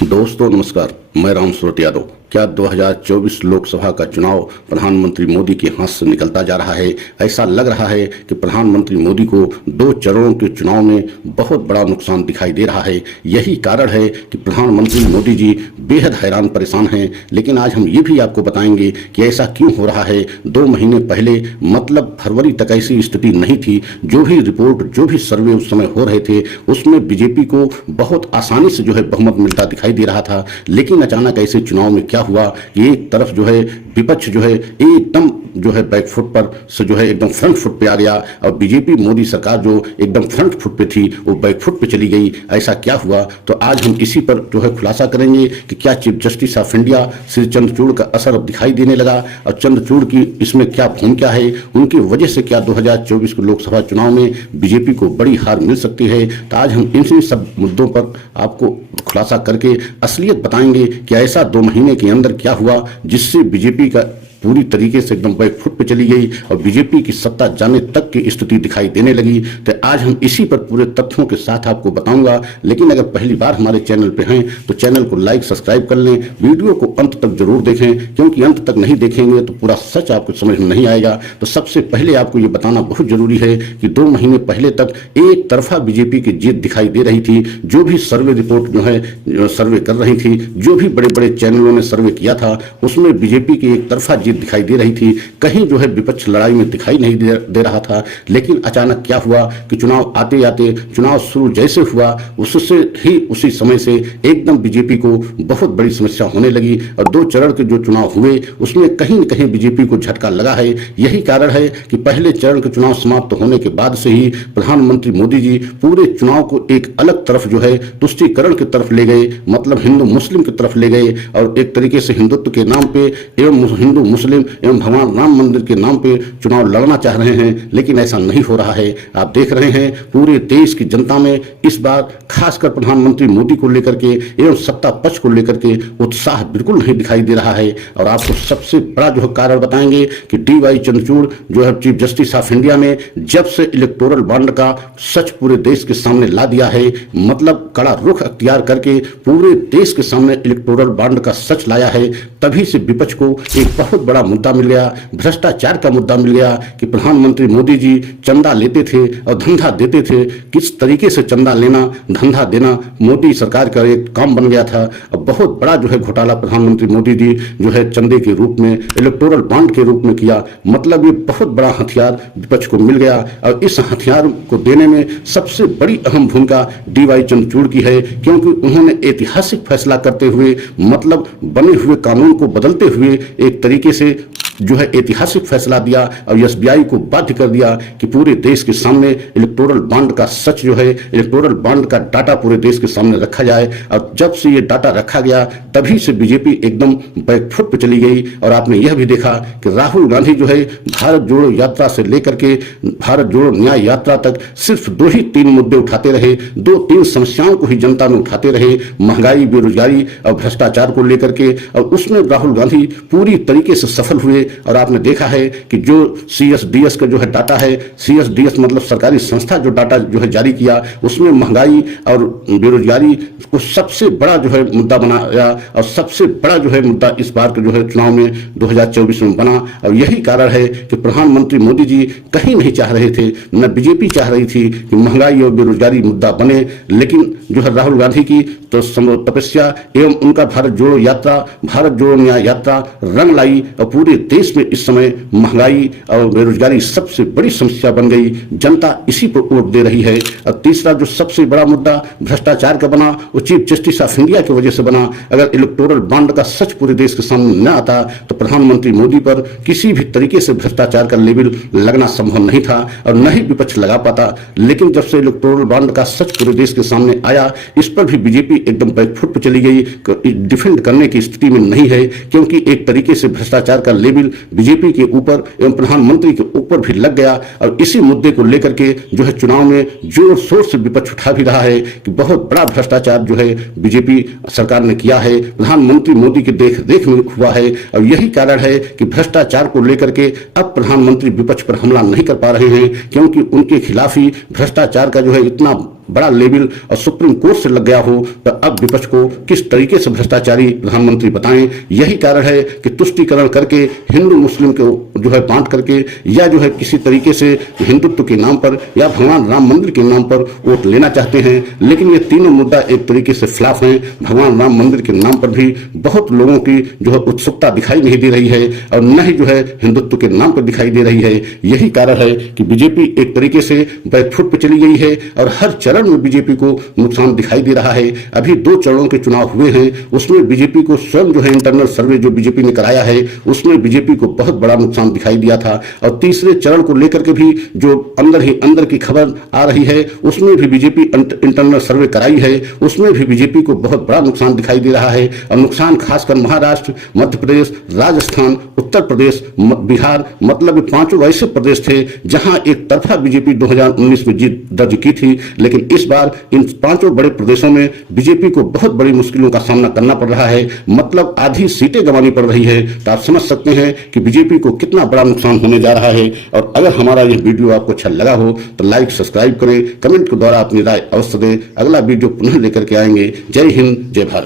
दोस्तों नमस्कार, मैं राम सूरत यादव। क्या 2024 लोकसभा का चुनाव प्रधानमंत्री मोदी के हाथ से निकलता जा रहा है? ऐसा लग रहा है कि प्रधानमंत्री मोदी को 2 चरणों के चुनाव में बहुत बड़ा नुकसान दिखाई दे रहा है। यही कारण है कि प्रधानमंत्री मोदी जी बेहद हैरान परेशान हैं। लेकिन आज हम ये भी आपको बताएंगे कि ऐसा क्यों हो रहा है। 2 महीने पहले मतलब फरवरी तक ऐसी स्थिति नहीं थी। जो भी रिपोर्ट, जो भी सर्वे उस समय हो रहे थे, उसमें बीजेपी को बहुत आसानी से बहुमत मिलता दिखाई दे रहा था। लेकिन अचानक ऐसे चुनाव में क्या हुआ कि एक तरफ विपक्ष एकदम बैकफुट पर से एकदम फ्रंट फुट पे आ गया और बीजेपी मोदी सरकार जो एकदम फ्रंट फुट पे थी वो बैकफुट पे चली गई। ऐसा क्या हुआ, तो आज हम इसी पर खुलासा करेंगे कि क्या chief justice of India Shri Chandrachud का असर अब दिखाई देने लगा और चंद्रचूड़ की इसमें क्या भूमिका है, उनकी वजह से क्या 2024 के लोकसभा चुनाव में बीजेपी को बड़ी हार मिल सकती है। तो आज हम इन सब मुद्दों पर आपको खुलासा करके असलियत बताएंगे कि ऐसा 2 महीने के अंदर क्या हुआ जिससे बीजेपी का पूरी तरीके से एकदम बैकफुट पे चली गई और बीजेपी की सत्ता जाने तक की स्थिति दिखाई देने लगी। तो आज हम इसी पर पूरे तथ्यों के साथ आपको बताऊंगा। लेकिन अगर पहली बार हमारे चैनल पे हैं तो चैनल को लाइक सब्सक्राइब कर लें, वीडियो को अंत तक जरूर देखें, क्योंकि अंत तक नहीं देखेंगे तो पूरा सच आपको समझ में नहीं आएगा। तो सबसे पहले आपको ये बताना बहुत जरूरी है कि 2 महीने पहले तक एक तरफा बीजेपी की जीत दिखाई दे रही थी। जो भी सर्वे रिपोर्ट सर्वे कर रही थी, जो भी बड़े बड़े चैनलों ने सर्वे किया था, उसमें बीजेपी की एक तरफा दिखाई दे रही थी। कहीं विपक्ष लड़ाई में दिखाई नहीं दे रहा था। लेकिन अचानक क्या हुआ कि चुनाव आते आते, चुनाव शुरू जैसे हुआ उससे ही उसी समय से एकदम बीजेपी को बहुत बड़ी समस्या होने लगी और 2 चरण के जो चुनाव हुए उसमें कहीं न कहीं बीजेपी को झटका लगा है। यही कारण है कि पहले चरण के चुनाव समाप्त होने के बाद से ही प्रधानमंत्री मोदी जी पूरे चुनाव को एक अलग तरफ तुष्टीकरण की तरफ ले गए, मतलब हिंदू मुस्लिम की तरफ ले गए और एक तरीके से हिंदुत्व के नाम पे एवं हिंदू मुस्लिम एवं भगवान राम मंदिर के नाम पे चुनाव लड़ना चाह रहे हैं। लेकिन ऐसा नहीं हो रहा है। आप देख रहे हैं पूरे देश की जनता में इस बार खासकर प्रधानमंत्री मोदी को लेकर के एवं सत्ता पक्ष को लेकर के उत्साह बिल्कुल नहीं दिखाई दे रहा है। और आपको सबसे बड़ा कारण बताएंगे कि D.Y.. Chandrachud chief justice of India ने जब से इलेक्टोरल बॉन्ड का सच पूरे देश के सामने ला दिया है, मतलब कड़ा रुख अख्तियार करके पूरे देश के सामने इलेक्टोरल बॉन्ड का सच लाया है, तभी से विपक्ष को एक बहुत बड़ा मुद्दा मिल गया, भ्रष्टाचार का मुद्दा मिल गया कि प्रधानमंत्री मोदी जी चंदा लेते थे और धंधा देते थे। किस तरीके से चंदा लेना, धंधा देना मोदी सरकार का एक काम बन गया था। अब बहुत बड़ा घोटाला प्रधानमंत्री मोदी जी चंदे के रूप में, इलेक्टोरल बॉन्ड के रूप में किया। मतलब ये बहुत बड़ा हथियार विपक्ष को मिल गया और इस हथियार को देने में सबसे बड़ी अहम भूमिका डी.वाई. चंद्रचूड़ की है, क्योंकि उन्होंने ऐतिहासिक फैसला करते हुए, मतलब बने हुए कानून को बदलते हुए एक तरीके से ऐतिहासिक फैसला दिया और एसबीआई को बाध्य कर दिया कि पूरे देश के सामने इलेक्टोरल बॉन्ड का सच इलेक्टोरल बॉन्ड का डाटा पूरे देश के सामने रखा जाए। और जब से ये डाटा रखा गया तभी से बीजेपी एकदम बैकफुट पर चली गई। और आपने यह भी देखा कि राहुल गांधी भारत जोड़ो यात्रा से लेकर के भारत जोड़ो न्याय यात्रा तक सिर्फ 2 ही 3 मुद्दे उठाते रहे, 2-3 समस्याओं को ही जनता में उठाते रहे, महंगाई, बेरोजगारी और भ्रष्टाचार को लेकर के। और उसमें राहुल गांधी पूरी तरीके से सफल हुए। और आपने देखा है कि जो CSDS का डाटा है, CSDS मतलब सरकारी संस्था जो डाटा जारी किया, उसमें महंगाई और बेरोजगारी को सबसे बड़ा मुद्दा बनाया और सबसे बड़ा मुद्दा इस बार के चुनाव में 2024 में बना। और यही कारण है कि प्रधानमंत्री मोदी जी कहीं नहीं चाह रहे थे, न बीजेपी चाह रही थी कि महंगाई और बेरोजगारी मुद्दा बने। लेकिन राहुल गांधी की तो तपस्या एवं उनका भारत जोड़ो यात्रा, भारत जोड़ो न्याय यात्रा रंग लाई और पूरे देश में इस समय महंगाई और बेरोजगारी सबसे बड़ी समस्या बन गई। जनता इसी पर वोट दे रही है। और तीसरा सबसे बड़ा मुद्दा भ्रष्टाचार का बना, वो चीफ जस्टिस ऑफ इंडिया की वजह से बना। अगर इलेक्टोरल बॉन्ड का सच पूरे देश के सामने न आता तो प्रधानमंत्री मोदी पर किसी भी तरीके से भ्रष्टाचार का लेबल लगना संभव नहीं था और न ही विपक्ष लगा पाता। लेकिन जब से इलेक्टोरल बॉन्ड का सच पूरे देश के सामने आया, इस पर भी बीजेपी एकदम बैकफुट पर चली गई, डिफेंड करने की स्थिति में नहीं है, क्योंकि एक तरीके से भ्रष्टाचार का लेबल बीजेपी के ऊपर एवं प्रधानमंत्री के ऊपर भी लग गया। और इसी मुद्दे को लेकर के चुनाव में जोर शोर से विपक्ष उठा भी रहा है कि बहुत बड़ा भ्रष्टाचार बीजेपी सरकार ने किया है, प्रधानमंत्री मोदी की देख रेख में हुआ है। और यही कारण है कि भ्रष्टाचार को लेकर के अब प्रधानमंत्री विपक्ष पर हमला नहीं कर पा रहे हैं, क्योंकि उनके खिलाफ ही भ्रष्टाचार का इतना बड़ा लेवल और सुप्रीम कोर्ट से लग गया हो, तो अब विपक्ष को किस तरीके से भ्रष्टाचारी प्रधानमंत्री बताएं। यही कारण है कि तुष्टीकरण करके हिंदू मुस्लिम को जो है बांट करके या जो है किसी तरीके से हिंदुत्व के नाम पर या भगवान राम मंदिर के नाम पर वोट लेना चाहते हैं। लेकिन ये तीनों मुद्दा एक तरीके से फ्लॉप हैं। भगवान राम मंदिर के नाम पर भी बहुत लोगों की जो है उत्सुकता दिखाई नहीं दे रही है और न ही जो है हिंदुत्व के नाम पर दिखाई दे रही है। यही कारण है कि बीजेपी एक तरीके से बैकफुट पर चली गई है और हर चरण में बीजेपी को नुकसान दिखाई दे रहा है। अभी 2 चरणों के चुनाव हुए हैं, उसमें बीजेपी को स्वयं जो है इंटरनल सर्वे जो बीजेपी ने कराया है उसमें बीजेपी को बहुत बड़ा नुकसान दिखाई दिया था। और तीसरे चरण को लेकर के भी जो अंदर ही अंदर की खबर आ रही है उसमें भी बीजेपी इंटरनल सर्वे कराई है, उसमें भी बीजेपी को बहुत बड़ा नुकसान दिखाई दे रहा है। और नुकसान खासकर महाराष्ट्र, मध्य प्रदेश, राजस्थान, उत्तर प्रदेश, बिहार, मतलब ये 5 ऐसे प्रदेश थे जहां एक तरफा बीजेपी 2019 में जीत दर्ज की थी। लेकिन इस बार इन 5 बड़े प्रदेशों में बीजेपी को बहुत बड़ी मुश्किलों का सामना करना पड़ रहा है, मतलब आधी सीटें गंवानी पड़ रही है। तो आप समझ सकते हैं कि बीजेपी को कितना बड़ा नुकसान होने जा रहा है। और अगर हमारा यह वीडियो आपको अच्छा लगा हो तो लाइक सब्सक्राइब करें, कमेंट के द्वारा अपनी राय अवश्य दें। अगला वीडियो पुनः लेकर के आएंगे। जय हिंद, जय भारत।